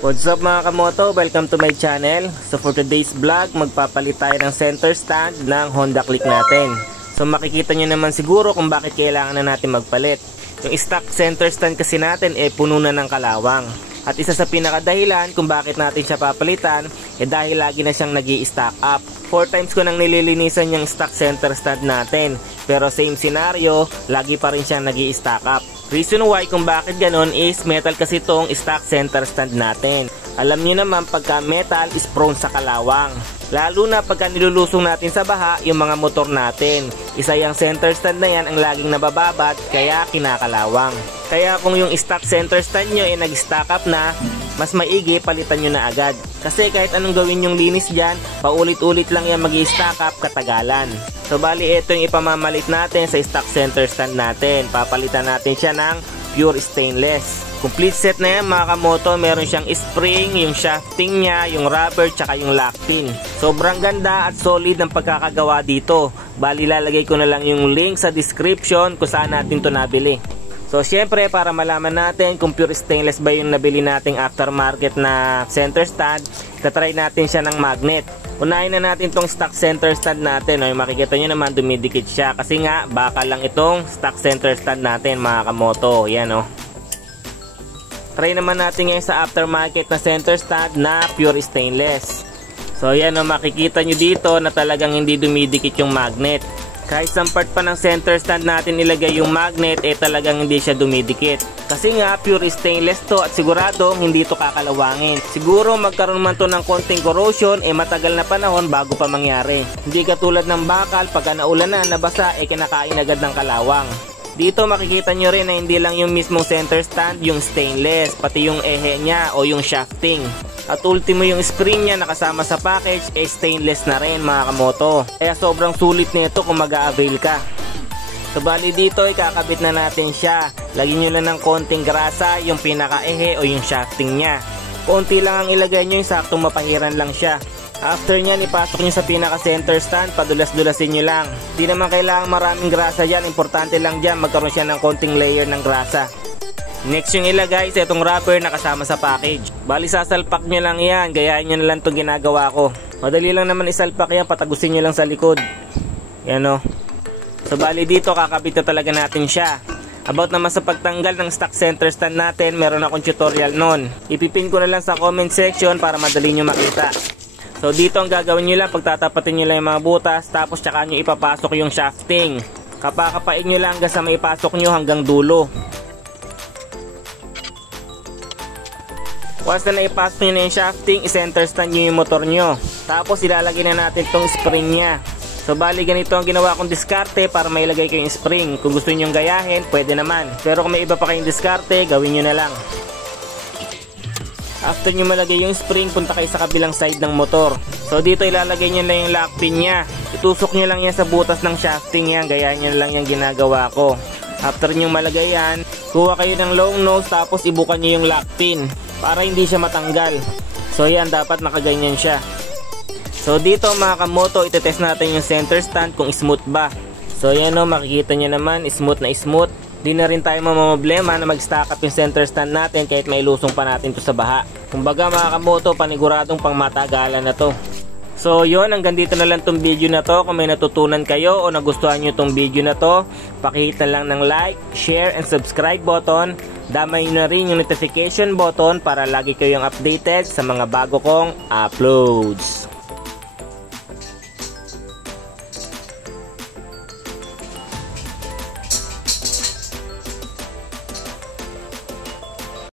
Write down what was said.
What's up mga kamoto? Welcome to my channel. So for today's vlog, magpapalit tayo ng center stand ng Honda Click natin. So makikita nyo naman siguro kung bakit kailangan na natin magpalit. Yung stock center stand kasi natin puno na ng kalawang. At isa sa pinakadahilan kung bakit natin siya papalitan dahil lagi na siyang nag-i-stack up. 4 times ko nang nililinisan yung stock center stand natin. Pero same scenario, lagi pa rin siyang nag-i-stack up. Reason why kung bakit ganon is metal kasi itong stock center stand natin. Alam niyo naman pagka metal is prone sa kalawang. Lalo na pagka nilulusong natin sa baha yung mga motor natin. Isa yung center stand na yan ang laging nabababat kaya kinakalawang. Kaya kung yung stock center stand nyo nag-stack up na, mas maigi palitan nyo na agad. Kasi kahit anong gawin yung linis dyan, paulit-ulit lang yan mag-stack up katagalan. So bali ito yung ipamamalit natin sa stock center stand natin. Papalitan natin siya ng pure stainless. Complete set na yan mga kamoto. Meron siyang spring, yung shafting niya, yung rubber, tsaka yung lock pin. Sobrang ganda at solid ng pagkakagawa dito. Bali lalagay ko na lang yung link sa description kung saan natin to nabili. So syempre para malaman natin kung pure stainless ba yung nabili nating aftermarket na center stand, tatry natin siya ng magnet. Unahin na natin tong stock center stand natin. Yung makikita nyo naman dumidikit siya kasi nga baka lang itong stock center stand natin mga kamoto. Yan o. Try naman natin ngayon sa aftermarket na center stand na pure stainless. So yan o, makikita nyo dito na talagang hindi dumidikit yung magnet. Kahit sa part pa ng center stand natin ilagay yung magnet talagang hindi siya dumidikit. Kasi nga pure stainless to at sigurado hindi to kakalawangin. Siguro magkaroon man to ng konting corrosion matagal na panahon bago pa mangyari. Hindi katulad ng bakal pagka naulan na nabasa kinakain agad ng kalawang. Dito makikita nyo rin na hindi lang yung mismong center stand yung stainless, pati yung ehe niya o yung shafting. At ultimo yung spring niya nakasama sa package stainless na rin mga kamoto. Kaya sobrang sulit nito kung mag-a-avail ka. So bali dito kakabit na natin siya. Lagyan nyo lang ng konting grasa yung pinaka-ehe o yung shafting niya. Konti lang ang ilagay nyo, yung saktong mapahiran lang siya. After nyan ipasok nyo sa pinaka-center stand, padulas-dulasin nyo lang. Di naman kailangan maraming grasa dyan, importante lang dyan magkaroon siya ng konting layer ng grasa. Next yung ilagay sa itong rubber na kasama sa package. Bali sasalpak nyo lang yan, gayahin nyo na lang itong ginagawa ko. Madali lang naman isalpak yan, patagusin nyo lang sa likod. Yan o. So bali dito kakabit na talaga natin siya. About naman sa pagtanggal ng stock center stand natin, meron akong tutorial nun. Ipipin ko na lang sa comment section para madali nyo makita. So dito ang gagawin nyo lang, pagtatapatin nyo lang yung mga butas, tapos tsaka nyo ipapasok yung shafting. Kapakapain nyo lang hanggang sa maipasok nyo hanggang dulo. Once na naipasok nyo na yung shafting, i-center stand nyo yung motor nyo. Tapos ilalagay na natin itong spring nya. So bali ganito ang ginawa kong diskarte para mailagay ko yung spring. Kung gusto nyo gayahin, pwede naman. Pero kung may iba pa kayong diskarte, gawin nyo na lang. After nyo malagay yung spring, punta kayo sa kabilang side ng motor. So dito ilalagay nyo lang yung lock pin nya. Itusok nyo lang yan sa butas ng shafting yan. Gayahin nyo lang yung ginagawa ko. After nyo malagay yan, kuha kayo ng long nose tapos ibukan nyo yung lock pin para hindi siya matanggal. So yan, dapat nakaganyan siya. So dito mga kamoto, itetest natin yung center stand kung smooth ba. So yan o, makikita nyo naman, smooth na smooth. Di na rin tayo mamamblema na mag-stack up yung center stand natin kahit may lusong pa natin to sa baha. Kumbaga mga kamoto, paniguradong pang matagalan na to. So yun, hanggang dito na lang tong video na to. Kung may natutunan kayo o nagustuhan nyo tong video na to, pakihit na lang ng like, share, and subscribe button. Damay na rin yung notification button para lagi kayong updated sa mga bago kong uploads.